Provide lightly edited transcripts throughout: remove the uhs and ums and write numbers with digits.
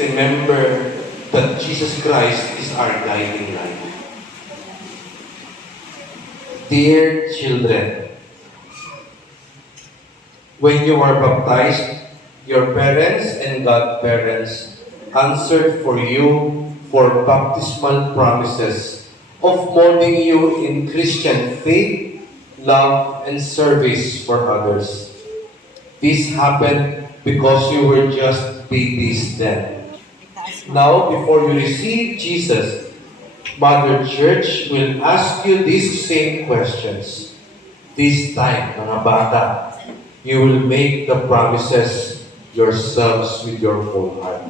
remember that Jesus Christ is our guiding light. Dear children, when you are baptized, your parents and godparents answered for you for baptismal promises of molding you in Christian faith, love, and service for others. This happened because you were just babies then. Now, before you receive Jesus, Mother Church will ask you these same questions. This time, mga bata, you will make the promises yourselves with your whole heart.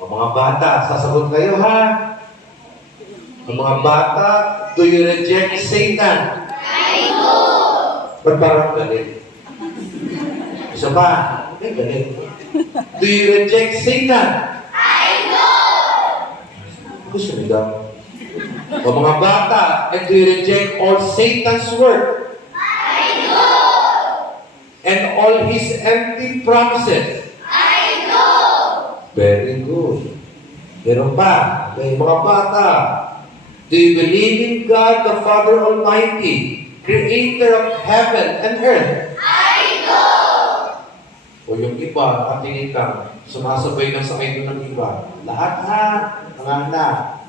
O mga bata, sasagot kayo ha? O mga bata, do you reject Satan? I do! Ba't parang galit? Isa pa, ay galit. Do you reject Satan? I do! Gusto niyo daw? O mga bata, and do you reject all Satan's work? I do! And all his empty promises? I do! Very good. Meron pa, may mga bata. Do you believe in God, the Father Almighty, Creator of heaven and earth? I do! O yung iba, nakatingin ka, sumasabay na sa kayo ng iba. Lahat ha, mga anak.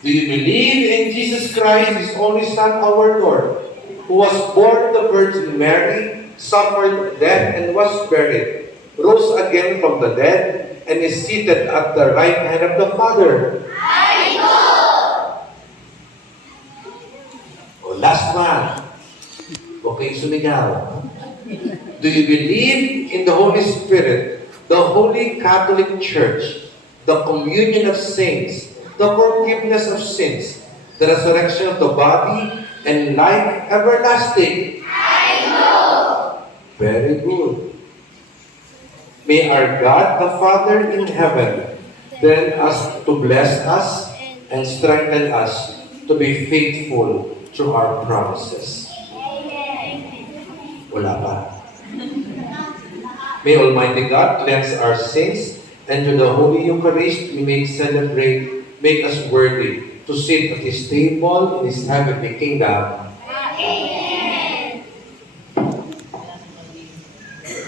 Do you believe in Jesus Christ, His only Son, our Lord, who was born of the Virgin Mary, suffered death and was buried, rose again from the dead, and is seated at the right hand of the Father? I do! O last one. Okay, sumigaw. Do you believe in the Holy Spirit, the Holy Catholic Church, the communion of saints, the forgiveness of sins, the resurrection of the body, and life everlasting? I do! Very good. May our God, the Father in heaven, grant us to bless us and strengthen us to be faithful to our promises. Wala pa. May Almighty God cleanse our sins, and through the Holy Eucharist we may celebrate, make us worthy to sit at His table in His heavenly kingdom